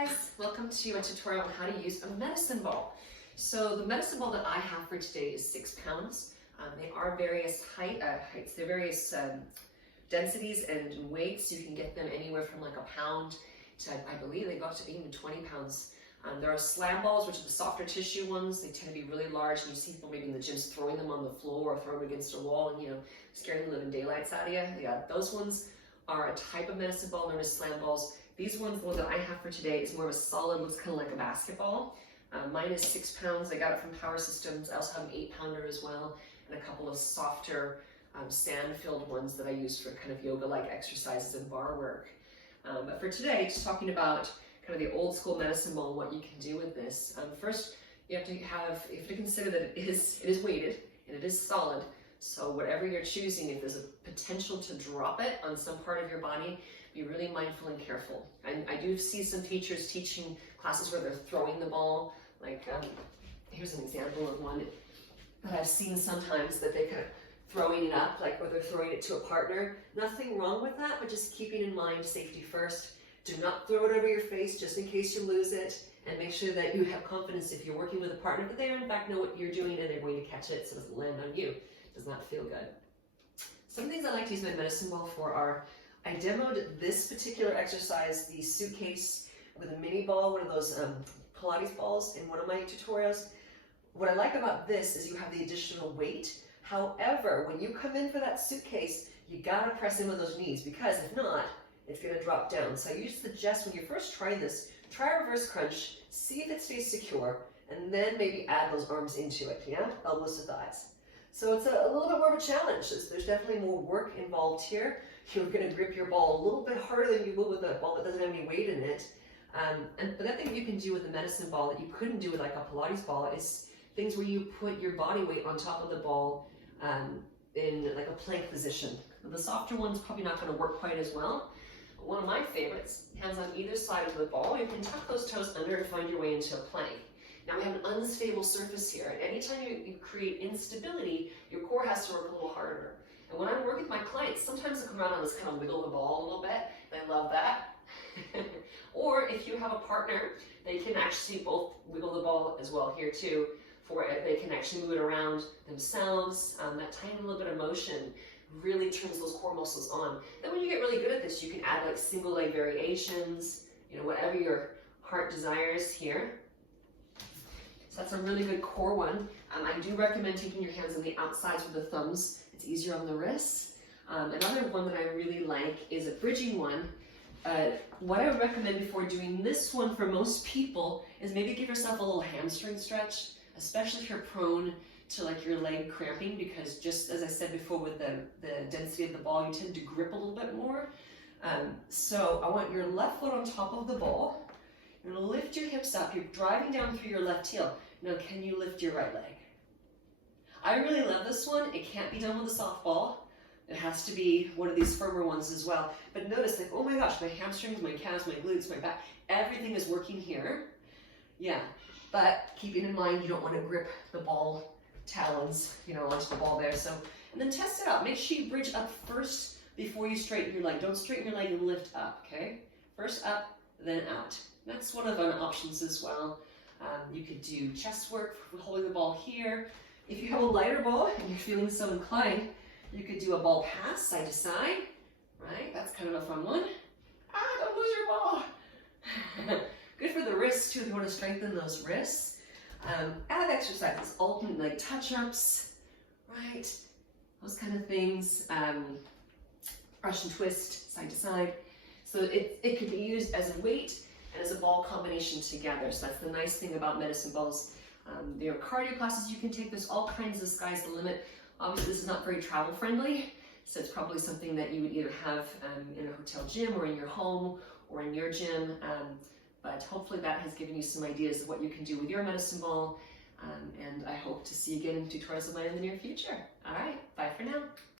guys, welcome to a tutorial on how to use a medicine ball. So the medicine ball that I have for today is 6 pounds. They are various heights, they're various densities and weights. You can get them anywhere from like a pound to, I believe they go up to even 20 pounds. There are slam balls, which are the softer tissue ones. They tend to be really large, and you see people maybe in the gyms throwing them on the floor or throwing them against a wall and, scaring the living daylights out of you. Yeah, those ones are a type of medicine ball known as slam balls. These ones, the one that I have for today, is more of a solid, looks kind of like a basketball. Mine is 6 pounds. I got it from Power Systems. I also have an 8-pounder as well, and a couple of softer sand-filled ones that I use for kind of yoga-like exercises and bar work. But for today, just talking about kind of the old school medicine ball and what you can do with this. First, you have to consider that it is weighted and it is solid. So whatever you're choosing, if there's a potential to drop it on some part of your body, be really mindful and careful. I do see some teachers teaching classes where they're throwing the ball. Like, here's an example of one that I've seen sometimes, that they kind of throwing it up, like, or they're throwing it to a partner. Nothing wrong with that, but just keeping in mind safety first. Do not throw it over your face just in case you lose it, and make sure that you have confidence if you're working with a partner that they in fact know what you're doing and they're going to catch it so it doesn't land on you. It does not feel good. Some things I like to use my medicine ball for are, I demoed this particular exercise, the suitcase with a mini ball, one of those Pilates balls, in one of my tutorials. What I like about this is you have the additional weight. However, when you come in for that suitcase, you gotta press in with those knees, because if not, it's gonna drop down. So I usually suggest when you're first trying this, try a reverse crunch, see if it stays secure, and then maybe add those arms into it, yeah? Elbows to thighs. So it's a little bit more of a challenge. There's definitely more work involved here. You're gonna grip your ball a little bit harder than you would with a ball that doesn't have any weight in it. But that thing you can do with the medicine ball that you couldn't do with like a Pilates ball is things where you put your body weight on top of the ball in like a plank position. The softer one's probably not gonna work quite as well. One of my favorites, hands on either side of the ball, you can tuck those toes under and find your way into a plank. Now we have an unstable surface here, and anytime you create instability, your core has to work a little harder. And when I work with my clients, sometimes I come around and just kind of wiggle the ball a little bit. They love that. Or if you have a partner, they can actually both wiggle the ball as well here too, for it. They can actually move it around themselves. That tiny little bit of motion really turns those core muscles on. Then when you get really good at this, you can add like single leg variations, whatever your heart desires here. So that's a really good core one. I do recommend taking your hands on the outsides with the thumbs. It's easier on the wrists. Another one that I really like is a bridging one. What I would recommend before doing this one for most people is maybe give yourself a little hamstring stretch, especially if you're prone to like your leg cramping, because just as I said before, with the density of the ball, you tend to grip a little bit more. So I want your left foot on top of the ball. You're gonna lift your hips up. You're driving down through your left heel. Now, can you lift your right leg? I really love this one. It can't be done with a softball. It has to be one of these firmer ones as well. But notice, like, oh my gosh, my hamstrings, my calves, my glutes, my back, everything is working here. Yeah, but keeping in mind, you don't want to grip the ball talons, onto the ball there. So, and then test it out. Make sure you bridge up first before you straighten your leg. Don't straighten your leg and lift up, okay? First up, then out. That's one of the options as well. You could do chest work, holding the ball here. If you have a lighter ball and you're feeling so inclined, you could do a ball pass side to side, right? That's kind of a fun one. Don't lose your ball. Good for the wrists too, if you want to strengthen those wrists. Ab exercises, alternate like touch-ups, right? Those kind of things. Russian twist, side to side. So it could be used as a weight and as a ball combination together. So that's the nice thing about medicine balls. There are cardio classes you can take. There's all kinds of sky's the limit. Obviously, this is not very travel friendly, so it's probably something that you would either have in a hotel gym or in your home or in your gym. But hopefully that has given you some ideas of what you can do with your medicine ball. And I hope to see you again in tutorials of mine in the near future. All right, bye for now.